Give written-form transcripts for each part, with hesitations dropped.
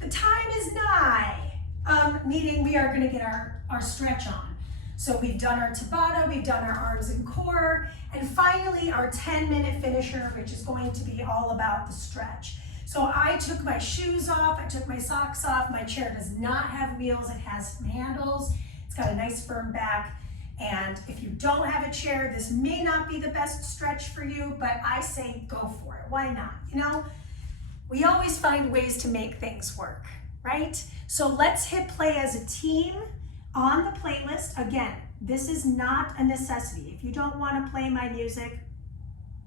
The time is nigh, meaning we are gonna get our stretch on. So we've done our Tabata, we've done our arms and core, and finally our 10-minute finisher, which is going to be all about the stretch. So I took my shoes off, I took my socks off. My chair does not have wheels, it has handles. It's got a nice firm back. And if you don't have a chair, this may not be the best stretch for you, but I say go for it. Why not? You know, we always find ways to make things work, right? So let's hit play as a team on the playlist. Again, this is not a necessity. If you don't want to play my music,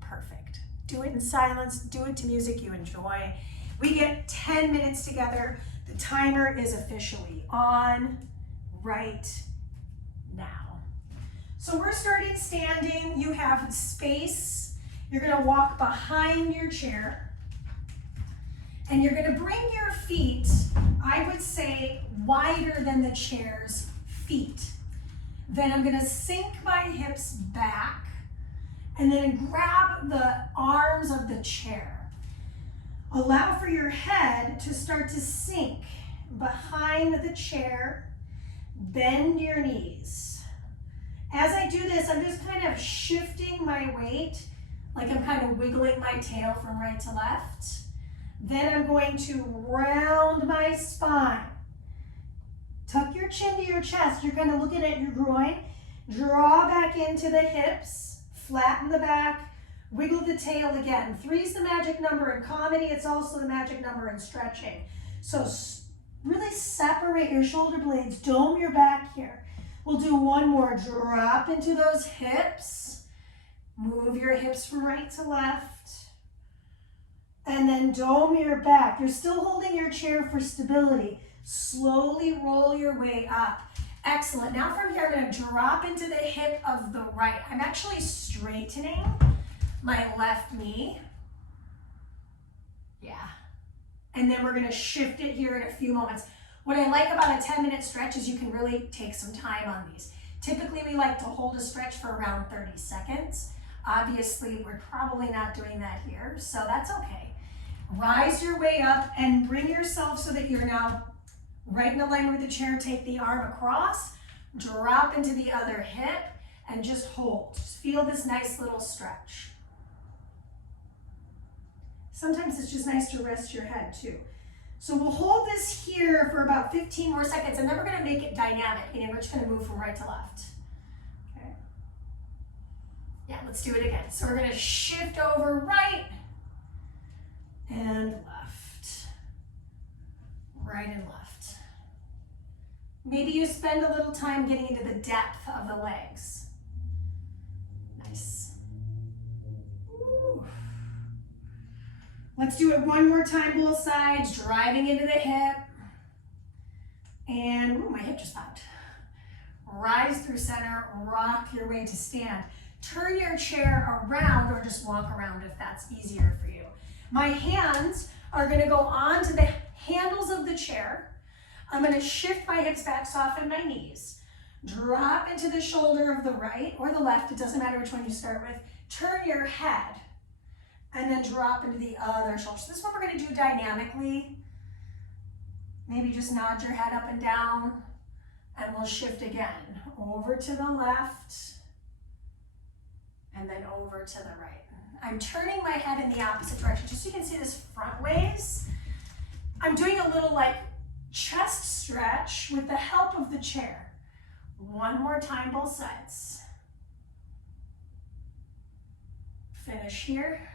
perfect. Do it in silence, do it to music you enjoy. We get 10 minutes together. The timer is officially on right now. So we're starting standing. You have space. You're gonna walk behind your chair and you're gonna bring your feet, I would say, wider than the chair's feet. Then I'm gonna sink my hips back and then grab the arms of the chair. Allow for your head to start to sink behind the chair. Bend your knees. As I do this, I'm just kind of shifting my weight, like I'm kind of wiggling my tail from right to left. Then I'm going to round my spine. Tuck your chin to your chest. You're kind of looking at your groin. Draw back into the hips. Flatten the back. Wiggle the tail again. 3 is the magic number in comedy. It's also the magic number in stretching. So really separate your shoulder blades. Dome your back here. We'll do one more. Drop into those hips. Move your hips from right to left. And then dome your back. You're still holding your chair for stability. Slowly roll your way up. Excellent. Now from here, I'm going to drop into the hip of the right. I'm actually straightening my left knee. Yeah. And then we're going to shift it here in a few moments. What I like about a 10-minute stretch is you can really take some time on these. Typically, we like to hold a stretch for around 30 seconds. Obviously, we're probably not doing that here, so that's okay. Rise your way up and bring yourself so that you're now right in alignment with the chair. Take the arm across, drop into the other hip, and just hold. Just feel this nice little stretch. Sometimes it's just nice to rest your head too. So we'll hold this here for about 15 more seconds, and then we're gonna make it dynamic, meaning we're just gonna move from right to left. Okay. Yeah, let's do it again. So we're gonna shift over right and left, right and left. Maybe you spend a little time getting into the depth of the legs. Nice. Ooh. Let's do it one more time, both sides, driving into the hip. And, ooh, my hip just popped. Rise through center, rock your way to stand. Turn your chair around or just walk around if that's easier for you. My hands are gonna go onto the handles of the chair. I'm gonna shift my hips back, soften my knees. Drop into the shoulder of the right or the left, it doesn't matter which one you start with. Turn your head and then drop into the other shoulder. So this one we're gonna do dynamically. Maybe just nod your head up and down and we'll shift again. Over to the left and then over to the right. I'm turning my head in the opposite direction, just so you can see this front ways. I'm doing a little like chest stretch with the help of the chair. One more time, both sides. Finish here.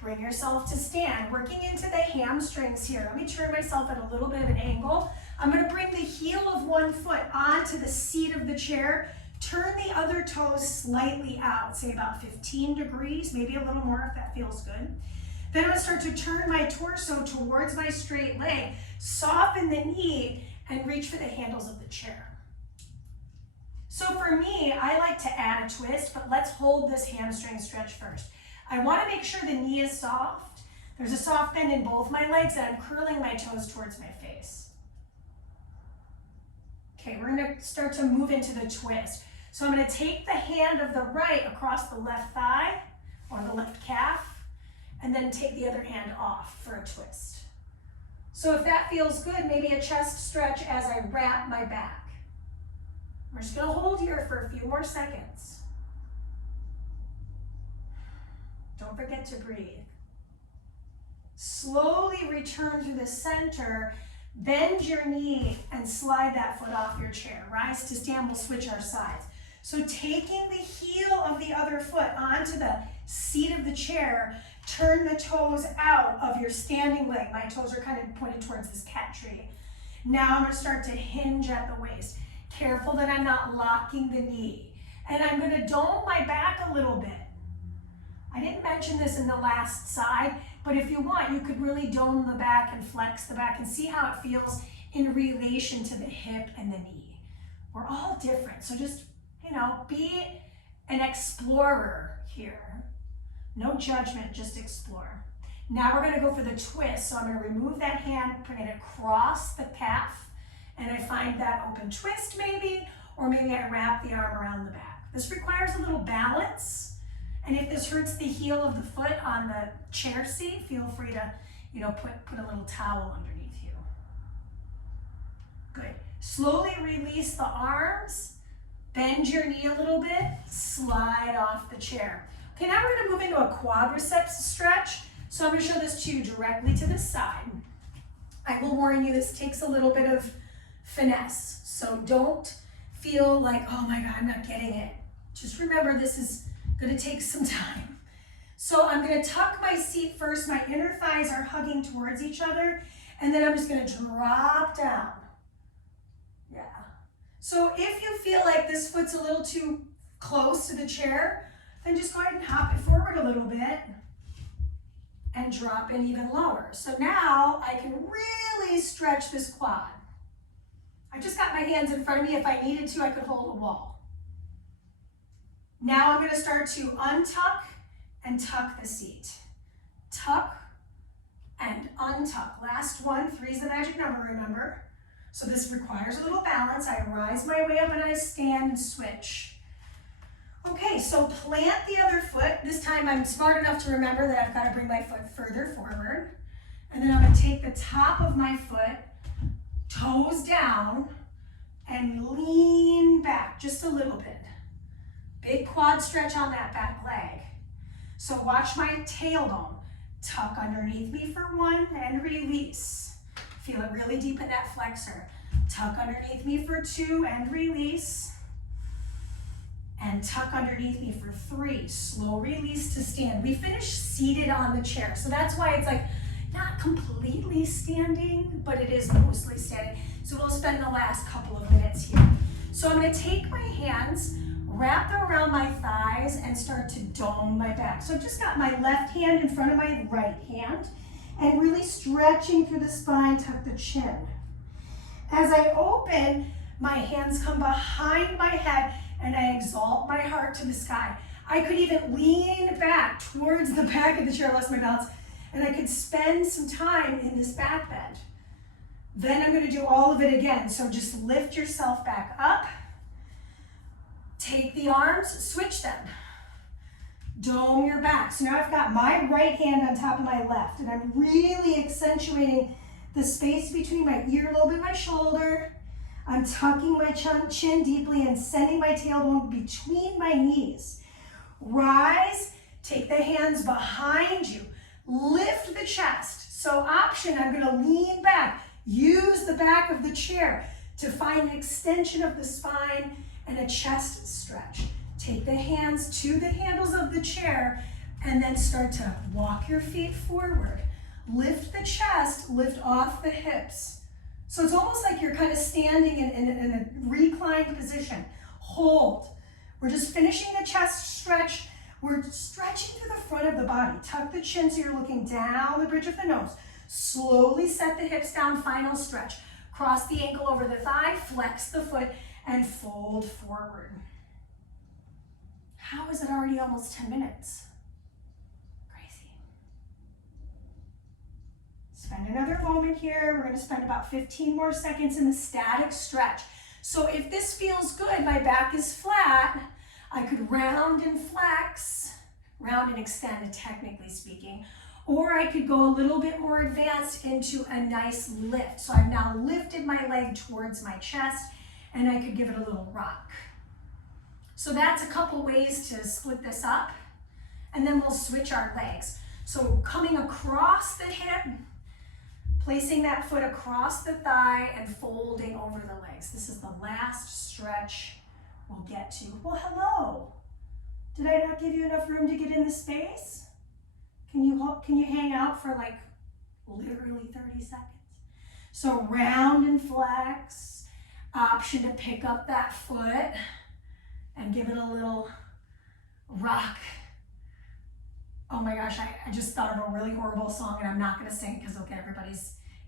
Bring yourself to stand, working into the hamstrings here. Let me turn myself at a little bit of an angle. I'm gonna bring the heel of one foot onto the seat of the chair. Turn the other toes slightly out, say about 15 degrees, maybe a little more if that feels good. Then I'm gonna start to turn my torso towards my straight leg, soften the knee, and reach for the handles of the chair. So for me, I like to add a twist, but let's hold this hamstring stretch first. I wanna make sure the knee is soft. There's a soft bend in both my legs, and I'm curling my toes towards my face. Okay, we're gonna start to move into the twist. So I'm gonna take the hand of the right across the left thigh or the left calf, and then take the other hand off for a twist. So if that feels good, maybe a chest stretch as I wrap my back. We're just gonna hold here for a few more seconds. Don't forget to breathe. Slowly return to the center, bend your knee and slide that foot off your chair. Rise to stand, we'll switch our sides. So taking the heel of the other foot onto the seat of the chair, turn the toes out of your standing leg. My toes are kind of pointed towards this cat tree. Now I'm gonna start to hinge at the waist. Careful that I'm not locking the knee. And I'm gonna dome my back a little bit. I didn't mention this in the last side, but if you want, you could really dome the back and flex the back and see how it feels in relation to the hip and the knee. We're all different, so just, be an explorer here. No judgment, just explore. Now we're gonna go for the twist, so I'm gonna remove that hand, bring it across the calf, and I find that open twist maybe, or maybe I wrap the arm around the back. This requires a little balance. And if this hurts the heel of the foot on the chair seat, feel free to, put a little towel underneath you. Good. Slowly release the arms, bend your knee a little bit, slide off the chair. Okay, now we're gonna move into a quadriceps stretch. So I'm gonna show this to you directly to the side. I will warn you, this takes a little bit of finesse. So don't feel like, oh my God, I'm not getting it. Just remember, this is gonna take some time. So I'm gonna tuck my seat first, my inner thighs are hugging towards each other, and then I'm just gonna drop down. Yeah. So if you feel like this foot's a little too close to the chair, then just go ahead and hop it forward a little bit and drop in even lower. So now I can really stretch this quad. I just got my hands in front of me. If I needed to, I could hold a wall. Now I'm going to start to untuck and tuck the seat. Tuck and untuck. Last one, 3 is the magic number, remember? So this requires a little balance. I rise my way up and I stand and switch. Okay, so plant the other foot. This time I'm smart enough to remember that I've got to bring my foot further forward. And then I'm going to take the top of my foot, toes down, and lean back just a little bit. Big quad stretch on that back leg. So watch my tailbone. Tuck underneath me for 1 and release. Feel it really deep in that flexor. Tuck underneath me for 2 and release. And tuck underneath me for 3. Slow release to stand. We finished seated on the chair. So that's why it's like not completely standing, but it is mostly standing. So we'll spend the last couple of minutes here. So I'm going to take my hands, wrap them around my thighs, and start to dome my back. So I've just got my left hand in front of my right hand and really stretching through the spine, tuck the chin. As I open, my hands come behind my head and I exalt my heart to the sky. I could even lean back towards the back of the chair, lost my balance, and I could spend some time in this back bend. Then I'm going to do all of it again. So just lift yourself back up. Take the arms, switch them. Dome your back. So now I've got my right hand on top of my left, and I'm really accentuating the space between my earlobe and my shoulder. I'm tucking my chin deeply and sending my tailbone between my knees. Rise, take the hands behind you. Lift the chest. So option, I'm going to lean back. Use the back of the chair to find an extension of the spine and a chest stretch. Take the hands to the handles of the chair and then start to walk your feet forward. Lift the chest, lift off the hips. So it's almost like you're kind of standing in a reclined position. Hold. We're just finishing the chest stretch. We're stretching through the front of the body. Tuck the chin so you're looking down the bridge of the nose. Slowly set the hips down, final stretch. Cross the ankle over the thigh, flex the foot, and fold forward. How is it already almost 10 minutes? Crazy. Spend another moment here. We're going to spend about 15 more seconds in the static stretch. So if this feels good, my back is flat, I could round and flex, round and extend, technically speaking, Or I could go a little bit more advanced into a nice lift. So I've now lifted my leg towards my chest and I could give it a little rock. So that's a couple ways to split this up. And then we'll switch our legs. So coming across the hip, placing that foot across the thigh and folding over the legs. This is the last stretch we'll get to. Well, hello. Did I not give you enough room to get in the space? Can you hang out for like literally 30 seconds? So round and flex, option to pick up that foot and give it a little rock. Oh my gosh, I just thought of a really horrible song and I'm not gonna sing because okay,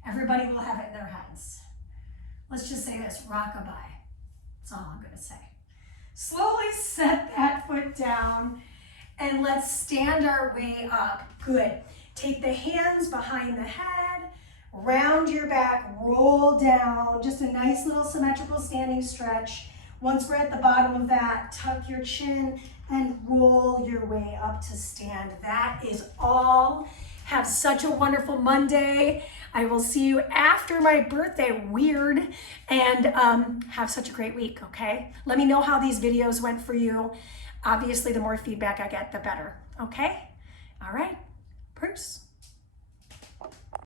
everybody will have it in their heads. Let's just say this, rockabye. That's all I'm gonna say. Slowly set that foot down and let's stand our way up. Good. Take the hands behind the head, round your back, roll down, just a nice little symmetrical standing stretch. Once we're at the bottom of that, tuck your chin and roll your way up to stand. That is all. Have such a wonderful Monday. I will see you after my birthday, weird, and have such a great week, okay? Let me know how these videos went for you. Obviously, the more feedback I get, the better, okay? All right, Bruce.